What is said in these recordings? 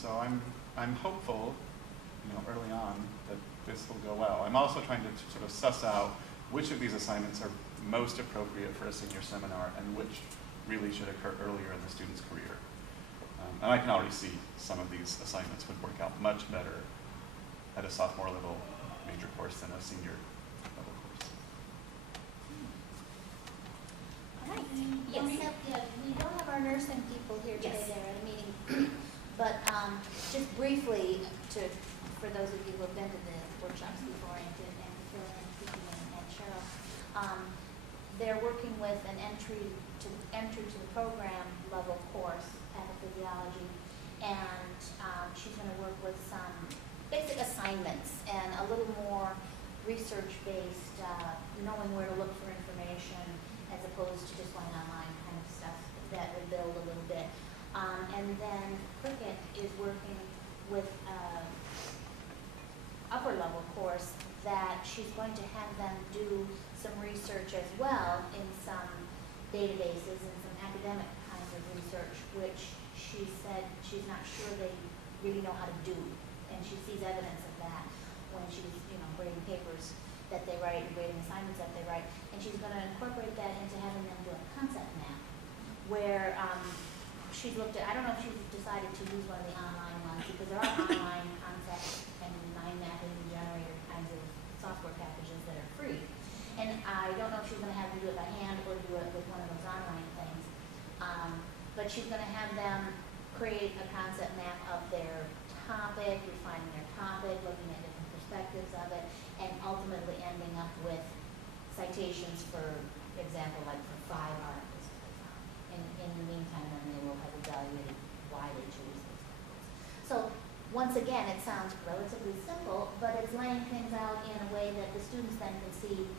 So I'm hopeful, early on that this will go well. I'm also trying to sort of suss out which of these assignments are most appropriate for a senior seminar and which really should occur earlier in the student's career. And I can already see some of these assignments would work out much better at a sophomore level major course than a senior level course. All right. Yes. We don't have our nursing people here today. Yes. They're at a meeting. But just briefly, for those of you who have been to the workshops before, and Phil and Cheryl, they're working with an entry to the program level course, pathophysiology, and she's going to work with some basic assignments and a little more research-based, knowing where to look for information as opposed to just going online kind of stuff that would build a little bit. And then Cricket is working with upper level course that she's going to have them do some research as well in some databases and some academic kinds of research, which she said she's not sure they really know how to do. And she sees evidence of that when she's, grading papers that they write and grading assignments that they write. And she's going to incorporate that into having them do a concept map where she's looked at, I don't know if she's decided to use one of the online ones because there are online concept and mind mapping and generator kinds of software packages that are free. And I don't know if she's going to have them do it by hand or do it with one of those online things. But she's going to have them create a concept map of their topic, refining their topic, looking at different perspectives of it, and ultimately ending up with citations, for example, like for 5 articles that they found. In the meantime, then they will have evaluated why they chose those articles. So once again, it sounds relatively simple, but it's laying things out in a way that the students then can see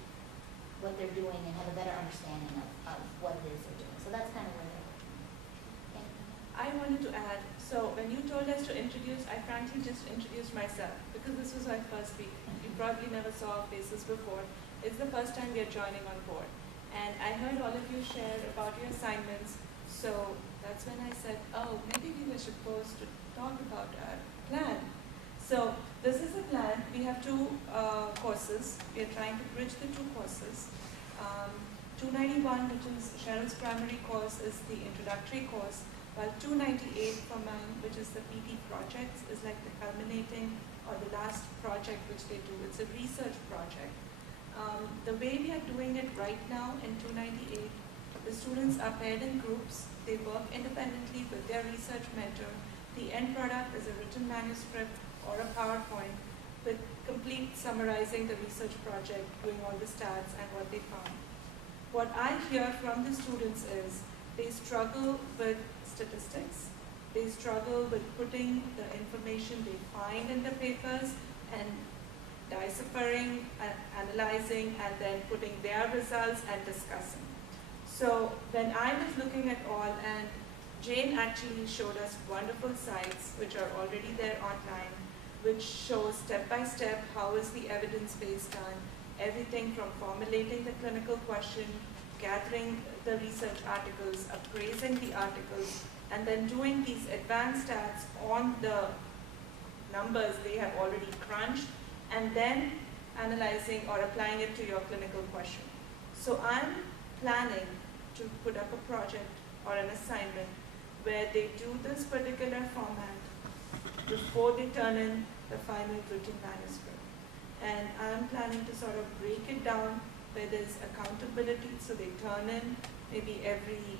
what they're doing and have a better understanding of what it is they're doing. So that's kind of where they're working. I wanted to add, so when you told us to introduce, I frankly just introduced myself because this was my first week. You probably never saw our faces before. It's the first time we are joining on board. And I heard all of you share about your assignments, so that's when I said, oh, maybe we were supposed to talk about our plan. So this is the plan. We have 2 courses. We are trying to bridge the 2 courses. 291, which is Cheryl's primary course, is the introductory course, while 298 for mine, which is the PT projects, is like the culminating or the last project which they do. It's a research project. The way we are doing it right now in 298, the students are paired in groups. They work independently with their research mentor. The end product is a written manuscript or a PowerPoint with complete summarizing the research project, doing all the stats and what they found. What I hear from the students is they struggle with statistics. They struggle with putting the information they find in the papers and deciphering, analyzing, and then putting their results and discussing. So when I was looking at all, and Jane actually showed us wonderful sites which are already there online, which shows step by step how is the evidence base done, everything from formulating the clinical question, gathering the research articles, appraising the articles, and then doing these advanced stats on the numbers they have already crunched, and then analyzing or applying it to your clinical question. So I'm planning to put up a project or an assignment where they do this particular format before they turn in the final written manuscript. And I'm planning to sort of break it down where there's accountability, so they turn in maybe every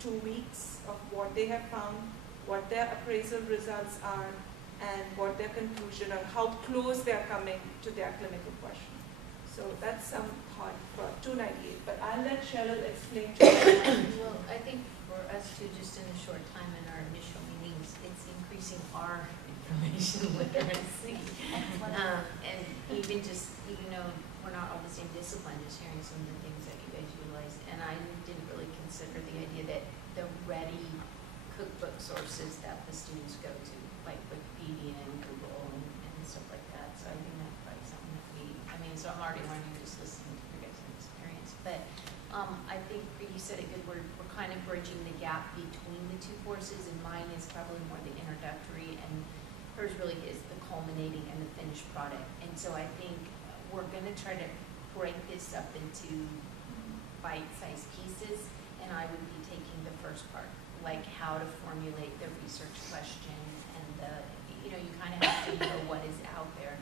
2 weeks of what they have found, what their appraisal results are, and what their conclusion or how close they're coming to their clinical question. So that's some thought for 298, but I'll let Cheryl explain to you. Well, I think for us too, just in a short time in our initial meetings, it's increasing our information literacy. And even just, we're not all the same discipline, just hearing some of the things that you guys utilize. And I didn't really consider the idea that the ready cookbook sources that the students go to, like Wikipedia and Google and stuff like that. So I think that's probably something that so I'm already learning just listening to your guys' experience. But I think you said a good word. We're kind of bridging the gap between the 2 courses, and mine is probably more the introductory, and hers really is the culminating and the finished product. And so I think we're gonna try to break this up into bite-sized pieces, and I would be taking the first part, like how to formulate the research question and the, you know, you kind of have to know what is out there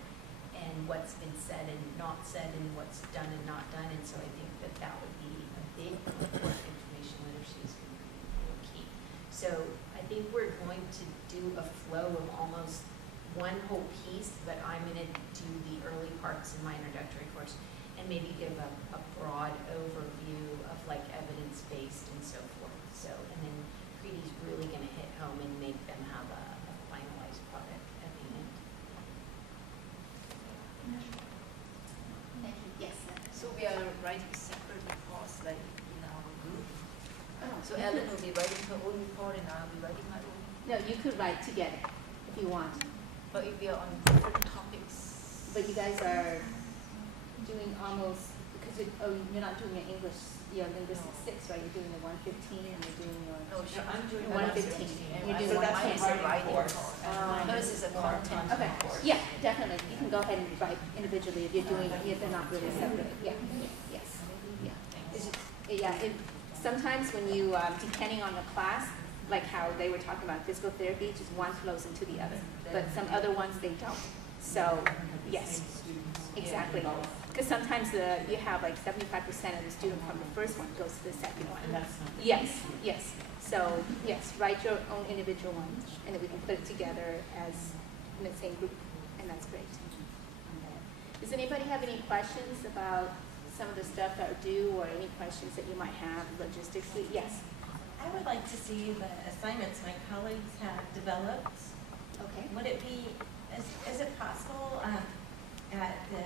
and what's been said and not said and what's done and not done. And so I think that that would be a big part. Information literacy is going to be really key. So I think we're going to do a flow of almost one whole piece, but I'm going to do the early parts in my introductory course and maybe give a broad overview of like evidence-based and so forth. So, and then Preeti's really going to hit home and make them have a finalized product at the end. Thank you. Yes. So we are writing separate reports like in our group. Oh. So Ellen will be writing her own report and I'll be writing my own. No, you could write together if you want. But if we are on different topics. But you guys are doing almost, because you're not doing your English, your linguistics 6, right? You're doing the 115 and you're doing your No, I'm doing 115. You're doing So that's mine a is a writing writing course. course. Hers is a content Okay, course. yeah, definitely. You can go ahead and write individually if you're doing, if they're not really separate. Yeah, yes, yeah. Sometimes when you, depending on the class, like how they were talking about physical therapy, just one flows into the other, but some other ones they don't. So, yes, exactly. Because sometimes you have like 75% of the student from the first one goes to the second one. And that's not. Yes, yes. So, yes, write your own individual one, and then we can put it together as in the same group, and that's great. Does anybody have any questions about some of the stuff that are due, or any questions that you might have logistically? Yes. I would like to see the assignments my colleagues have developed. Okay. Would it be, is it possible at the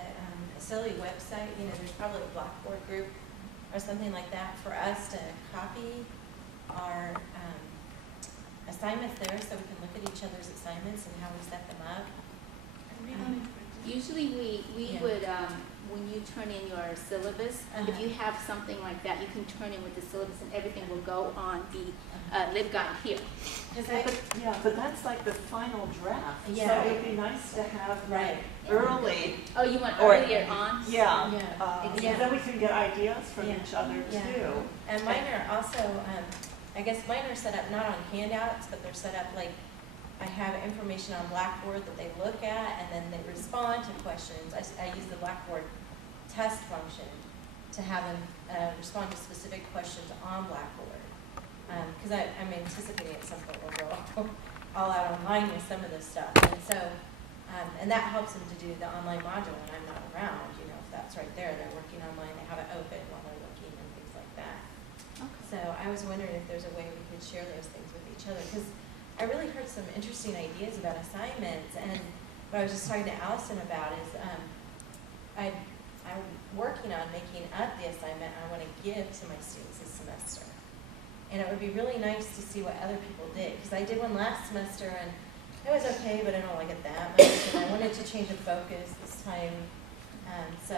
ESILI website, you know, there's probably a Blackboard group or something like that for us to copy our assignments there so we can look at each other's assignments and how we set them up? Usually we Yeah. would, when you turn in your syllabus, if you have something like that, you can turn in with the syllabus and everything will go on the LibGuide here. But that's like the final draft. Yeah. So it'd be nice to have Right. early. Oh, you want Or- earlier on? Yeah. Yeah. Because then we can get ideas from Yeah. each other Yeah. too. And mine are also, I guess mine are set up not on handouts, but they're set up like, I have information on Blackboard that they look at and then they respond to questions. I use the Blackboard test function to have them respond to specific questions on Blackboard. Because I'm anticipating at some point we'll go all out online with some of this stuff. And so, and that helps them to do the online module when I'm not around, you know, if that's right there, they're working online, they have it open while they're looking and things like that. Okay. So I was wondering if there's a way we could share those things with each other, because I really heard some interesting ideas about assignments, and what I was just talking to Allison about is I'm working on making up the assignment I want to give to my students this semester. And it would be really nice to see what other people did, because I did one last semester and it was okay, but I don't like it that much, and I wanted to change the focus this time. So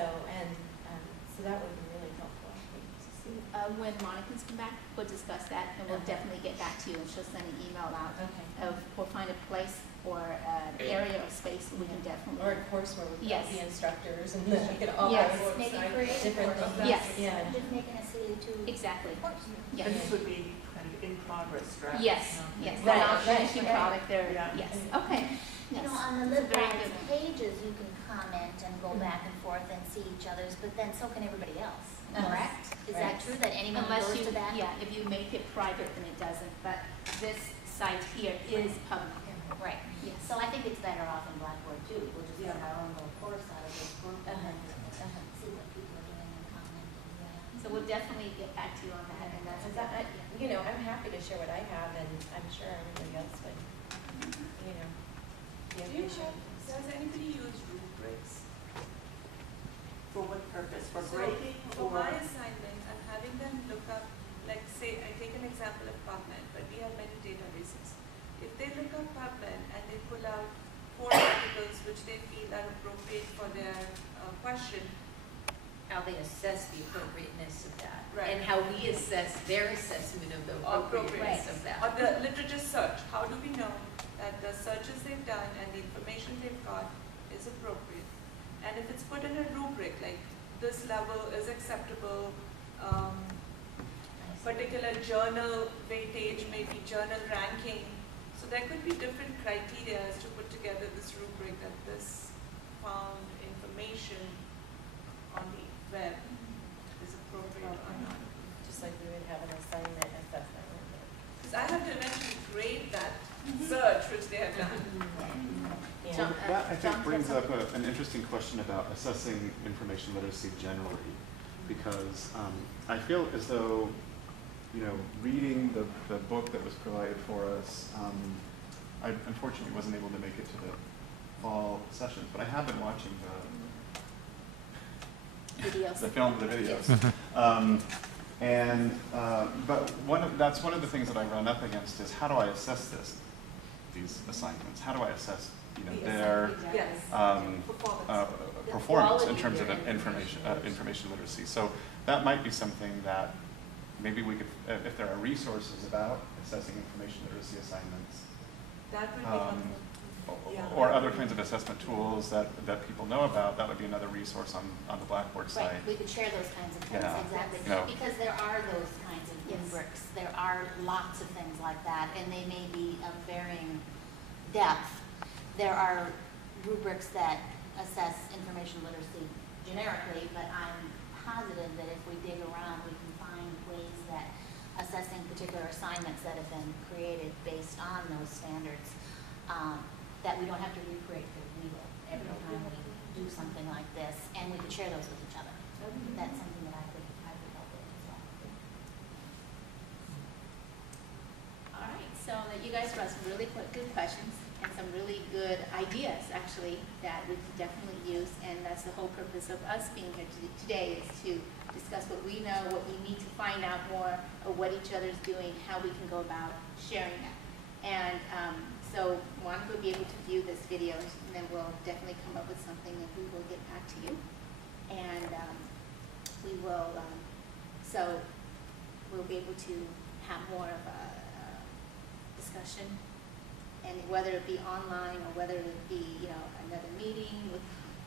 that would be really helpful, I think, to see. When Monica's come back, we'll discuss that, and we'll definitely get back to you, and she'll send an email out Okay. we'll find a place or an area or space we can definitely. Or a course where we've got Yes. the instructors and then we can all Yes. have Maybe create different things. Yes. Yeah. Just making a silly two. Exactly. course. Yes. And this would be kind of in progress drafts. Yes, yes. Right, They're not right, finishing right. product, they're, Yeah. yes, okay. You Yes. know, on the Very LibGuide good. pages, you can comment and go back and forth and see each other's, but then so can everybody else, Uh-huh. correct? Is that Right. true, that anyone Unless goes you, to that? yeah, if you make it private, then it doesn't, but this site here is public. Right. Yes. So I think it's better off in Blackboard too. We'll just Yeah. have our own little course out of this group and then Uh-huh. see what people are doing and comment and So we'll definitely get back to you on that, and that's, You know, I'm happy to share what I have, and I'm sure everybody else would, you know, be Do you appreciative. does anybody use rubrics? For what purpose? For So, grading for or? my assignment, I'm having them look up, like say, I take an example of PubMed, but we have many databases. If they look up PubMed and they pull out 4 articles which they feel are appropriate for their question, How they assess the appropriateness of that. Right. And how we assess their assessment of the appropriateness of that. or the literature search, how do we know that the searches they've done and the information they've got is appropriate. And if it's put in a rubric, like this level is acceptable, particular journal weightage, maybe journal ranking. So there could be different criteria as to put together this rubric that this found information on the web is appropriate or not. Just like we would have an assignment assessment. Because I have to eventually grade that search which they have done. Yeah. John, That, I John think, brings said up an interesting question about assessing information literacy generally, because I feel as though, you know, reading the book that was provided for us, I unfortunately wasn't able to make it to the fall sessions, but I have been watching videos. the videos. But that's one of the things that I run up against is how do I assess these assignments? How do I assess, you know, their Yes. performance in quality terms of of their information literacy? So that might be something that maybe we could, if there are resources about assessing information literacy assignments, That would be helpful. Yeah. or other kinds of assessment tools that people know about, that would be another resource on the Blackboard side. Right, we could share those kinds of things, Yeah. exactly. You know. Because there are those kinds of Yes. rubrics. There are lots of things like that, and they may be of varying depth. There are rubrics that assess information literacy generically, but I'm positive that if we dig around, we can find ways that assessing particular assignments that have been created based on those standards, that we don't have to recreate the wheel every time we do something like this, and we could share those with each other. That's something that I could help with as well. All right, so that you guys brought some really good questions and some really good ideas, actually, that we can definitely use. And that's the whole purpose of us being here today, is to discuss what we know, what we need to find out more, of what each other's doing, how we can go about sharing that. And so Monica will be able to view this video, and then we'll definitely come up with something that we will get back to you. And we will, so we'll be able to have more of a discussion, and whether it be online or whether it be, you know, another meeting with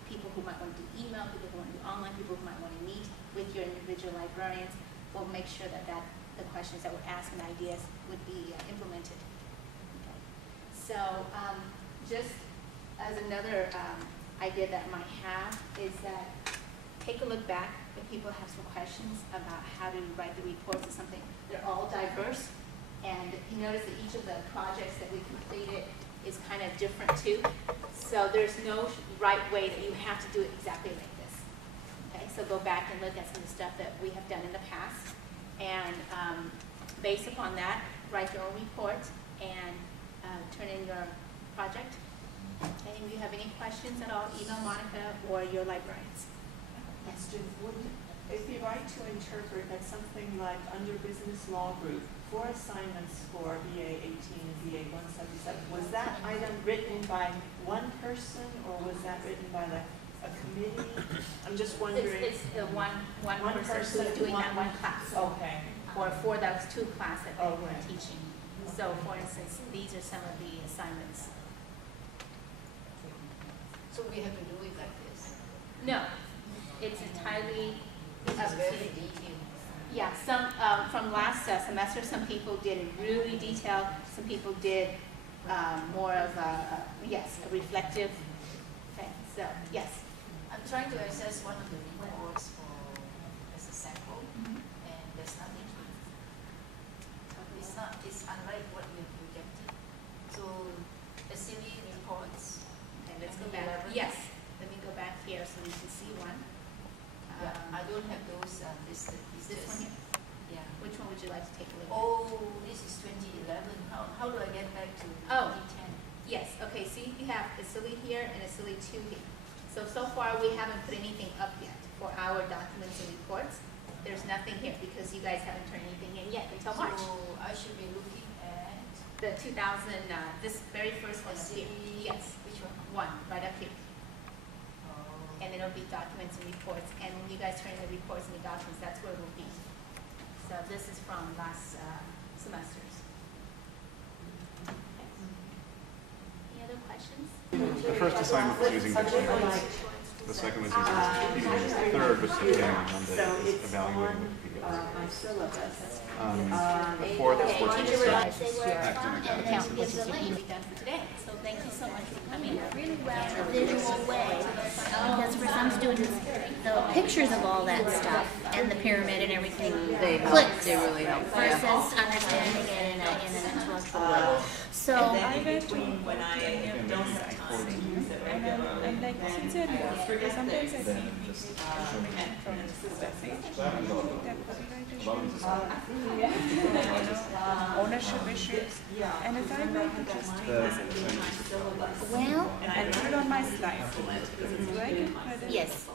people who might want to do email, people who want to do online, people who might want to meet with your individual librarians, we'll make sure that the questions that we're asking, ideas, would be implemented. Okay. So just as another idea that I might have is that take a look back if people have some questions about how to write the reports or something. They're all diverse, and you notice that each of the projects that we completed is kind of different too. So there's no right way that you have to do it exactly like this. Okay, so go back and look at some of the stuff that we have done in the past, and based upon that, write your own report and turn in your project. And if you have any questions at all, email Monica or your librarians. Question, if you write to interpret, that's something like under business law group, 4 assignments for BA 18 and BA 177. Was that item written by one person, or was that written by like a committee? I'm just wondering. It's the one person who's doing that one class. Okay. Or for those 2 classes that they were Okay. teaching. So for instance, these are some of the assignments. So we have to do it like this. No, it's entirely This up is to very detailed. Yeah, some, from last semester, some people did it really detailed, some people did more of a reflective thing. So, yes. I'm trying to assess one of the reports as a sample, and there's nothing to it. It's unlike what we projected. So, ESILI reports. Okay, let's go 2011. back. Yes, let me go back here so we can see one. Yeah, I don't have those listed. It's This just- one here. Yeah. Which one would you like to take a look at? Oh, this is 2011. How do I get back to Oh. 2010? Yes, okay, see, you have ESILI here and ESILI 2 here. So far, we haven't put anything up yet for our documents and reports. There's nothing here because you guys haven't turned anything in yet until March. So I should be looking at The 2000, this very first one up here. ESILI. Yes, Which one? one, right up here. Oh. And it'll be documents and reports. And when you guys turn in the reports and the documents, that's where it will be. So this is from last semesters. Okay. Any other questions? questions? The first assignment was using dictionaries. The second was using Wikipedia. The third, which is today on Monday, is evaluating Wikipedia. My syllabus. The fourth is Okay, working teacher with realized students. they were Academic on outcomes. account, which is what we've done for today. So thank you so much for coming. Really in a visual way, because for some students, the pictures of all that stuff and the pyramid and everything clicks really help. versus understanding it in an intellectual way. So, I went to When I don't have time to use it and regularly. I'm like, sincerely, because sometimes I see And from and the website, assistant. that ownership issues, and if I were to just take this well, and put it on my slide, do I get credit? yes,